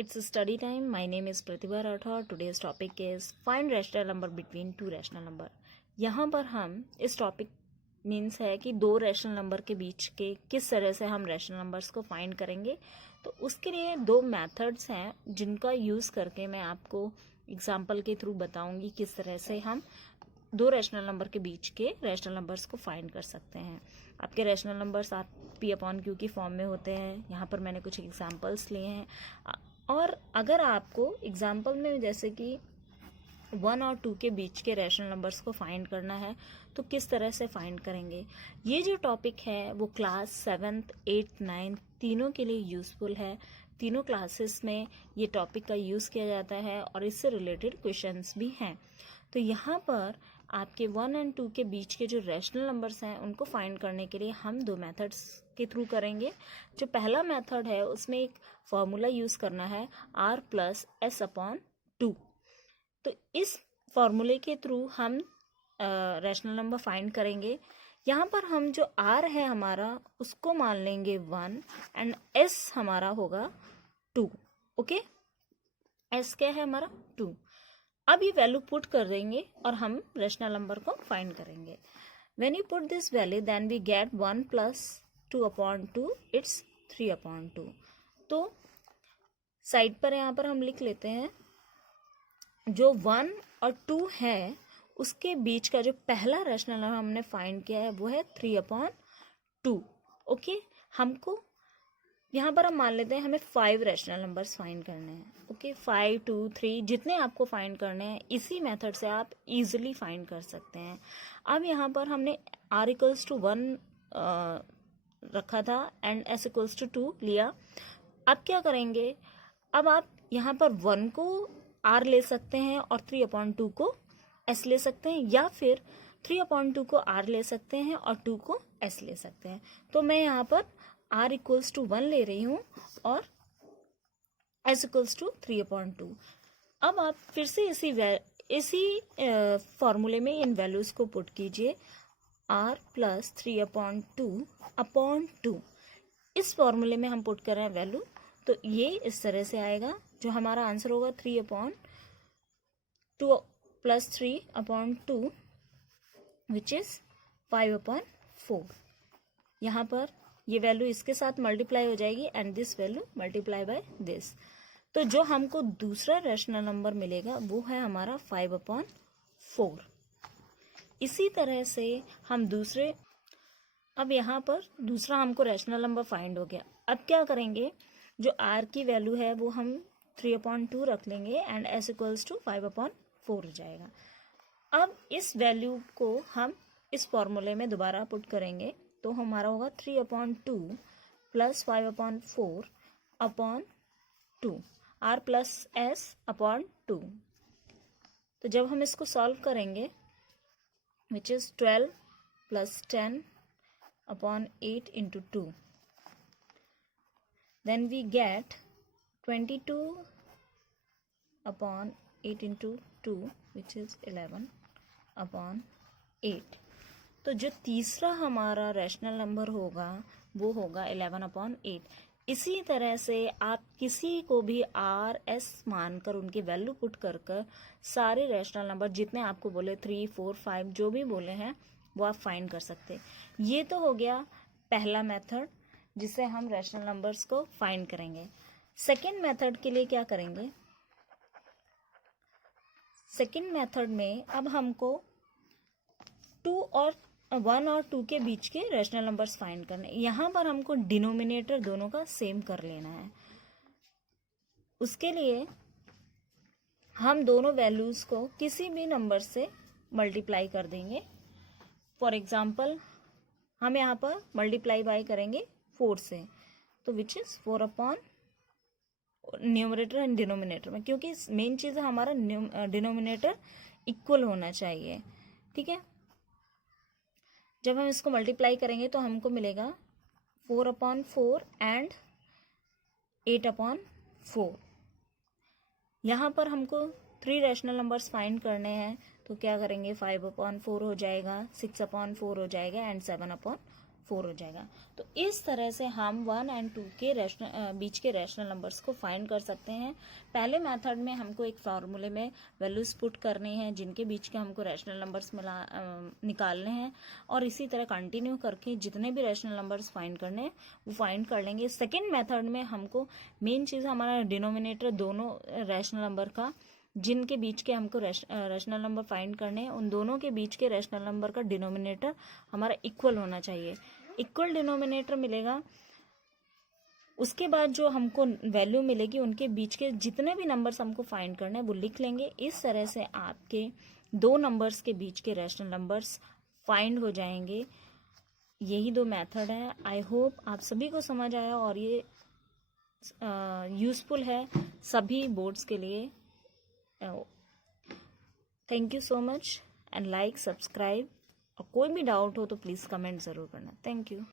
It's a study time. My name is Pratibha Rathod. Today's topic is find rational number between two rational number. यहाँ पर हम इस topic means है कि दो रैशनल नंबर के बीच के किस तरह से हम रैशनल नंबर्स को फाइंड करेंगे। तो उसके लिए दो मेथड्स हैं जिनका यूज़ करके मैं आपको एग्जांपल के थ्रू बताऊंगी किस तरह से हम दो रैशनल नंबर के बीच के रैशनल नंबर्स को फाइंड कर सकते हैं। आपके रैशनल नंबर्स आप P/Q की फॉर्म में होते हैं। यहाँ पर मैंने कुछ एग्जांपल्स लिए हैं और अगर आपको एग्जांपल में जैसे कि 1 और 2 के बीच के रैशनल नंबर्स को फाइंड करना है तो किस तरह से फाइंड करेंगे। ये जो टॉपिक है वो क्लास 7th 8th 9th तीनों के लिए यूज़फुल है। तीनों क्लासेस में ये टॉपिक का यूज़ किया जाता है और इससे रिलेटेड क्वेश्चंस भी हैं। तो यहाँ पर आपके 1 और 2 के बीच के जो रैशनल नंबर्स हैं उनको फाइंड करने के लिए हम दो मेथड्स के थ्रू करेंगे। जो पहला मेथड है उसमें एक फॉर्मूला यूज़ करना है r+s/2। तो इस फॉर्मूले के थ्रू हम रैशनल नंबर फाइंड करेंगे। यहाँ पर हम जो r है हमारा उसको मान लेंगे 1 एंड s हमारा होगा 2। ओके, s क्या है हमारा 2। अब ये वैल्यू पुट कर देंगे और हम रैशनल नंबर को फाइंड करेंगे। When you put this value then we get 1 + 2/2 it's 3/2। तो साइड पर यहाँ पर हम लिख लेते हैं जो 1 और 2 है उसके बीच का जो पहला रैशनल नंबर हमने फाइंड किया है वो है 3/2। ओके, हमको यहाँ पर हम मान लेते हैं हमें 5 रैशनल नंबर्स फाइंड करने हैं। ओके, 5 2 3 जितने आपको फाइंड करने हैं इसी मेथड से आप इजीली फाइंड कर सकते हैं। अब यहाँ पर हमने r = 1 रखा था एंड s = 2 लिया। अब क्या करेंगे, अब आप यहाँ पर 1 को r ले सकते हैं और 3/2 को s ले सकते हैं, या फिर 3/2 को r ले सकते हैं और 2 को s ले सकते हैं। तो मैं यहाँ पर r = 1 ले रही हूँ और s = 3/2। अब आप फिर से इसी फॉर्मूले में इन वैल्यूज को पुट कीजिए r + 3/2/2। इस फॉर्मूले में हम पुट कर रहे हैं वैल्यू, तो ये इस तरह से आएगा। जो हमारा आंसर होगा 3/2 + 3/2 विच इज 5/4। यहाँ पर ये वैल्यू इसके साथ मल्टीप्लाई हो जाएगी and this value multiply by this. तो जो हमको दूसरा रैशनल नंबर मिलेगा वो है हमारा 5/4। इसी तरह से हम अब यहाँ पर दूसरा हमको रैशनल नंबर फाइंड हो गया। अब क्या करेंगे, जो r की वैल्यू है वो हम 3/2 रख लेंगे एंड s = 5/4 हो जाएगा। अब इस वैल्यू को हम इस फॉर्मूले में दोबारा पुट करेंगे तो हमारा होगा 3/2 + 5/4/2 r + s/2। तो जब हम इसको सॉल्व करेंगे which is 12 + 10/8 × 2 then we get 22/8 × 2 which is 11/8। तो जो तीसरा हमारा रैशनल नंबर होगा वो होगा 11/8। इसी तरह से आप किसी को भी r s मानकर उनकी वैल्यू पुट कर सारे रैशनल नंबर जितने आपको बोले 3 4 5 जो भी बोले हैं वो आप फाइंड कर सकते हैं। ये तो हो गया पहला मेथड जिससे हम रैशनल नंबर्स को फाइंड करेंगे। सेकेंड मेथड के लिए क्या करेंगे, सेकेंड मेथड में अब हमको 1 और 2 के बीच के रैशनल नंबर्स फाइंड करने। यहाँ पर हमको डिनोमिनेटर दोनों का सेम कर लेना है। उसके लिए हम दोनों वैल्यूज को किसी भी नंबर से मल्टीप्लाई कर देंगे। फॉर एग्जाम्पल हम यहाँ पर मल्टीप्लाई बाय करेंगे 4 से, तो which is 4 numerator and denominator में, क्योंकि मेन चीज़ है हमारा डिनोमिनेटर इक्वल होना चाहिए। ठीक है, जब हम इसको मल्टीप्लाई करेंगे तो हमको मिलेगा 4/4 एंड 8/4। यहाँ पर हमको 3 रैशनल नंबर्स फाइंड करने हैं तो क्या करेंगे, 5/4 हो जाएगा, 6/4 हो जाएगा एंड 7/4 4 हो जाएगा। तो इस तरह से हम 1 और 2 के बीच के रैशनल नंबर्स को फाइंड कर सकते हैं। पहले मेथड में हमको एक फार्मूले में वैल्यूज पुट करनी है जिनके बीच के हमको रैशनल नंबर्स निकालने हैं, और इसी तरह कंटिन्यू करके जितने भी रैशनल नंबर्स फाइंड करने हैं वो फाइंड कर लेंगे। सेकेंड मेथड में हमको मेन चीज़ हमारा डिनोमिनेटर दोनों रैशनल नंबर का जिनके बीच के हमको रैशनल नंबर फाइंड करने हैं, उन दोनों के बीच के रैशनल नंबर का डिनोमिनेटर हमारा इक्वल होना चाहिए। इक्वल डिनोमिनेटर मिलेगा, उसके बाद जो हमको वैल्यू मिलेगी उनके बीच के जितने भी नंबर्स हमको फाइंड करने हैं वो लिख लेंगे। इस तरह से आपके दो नंबर्स के बीच के रैशनल नंबर्स फाइंड हो जाएंगे। यही दो मेथड है। आई होप आप सभी को समझ आया और ये यूज़फुल है सभी बोर्ड्स के लिए। Thank you so much and like subscribe, और कोई भी डाउट हो तो प्लीज़ कमेंट ज़रूर करना। Thank you.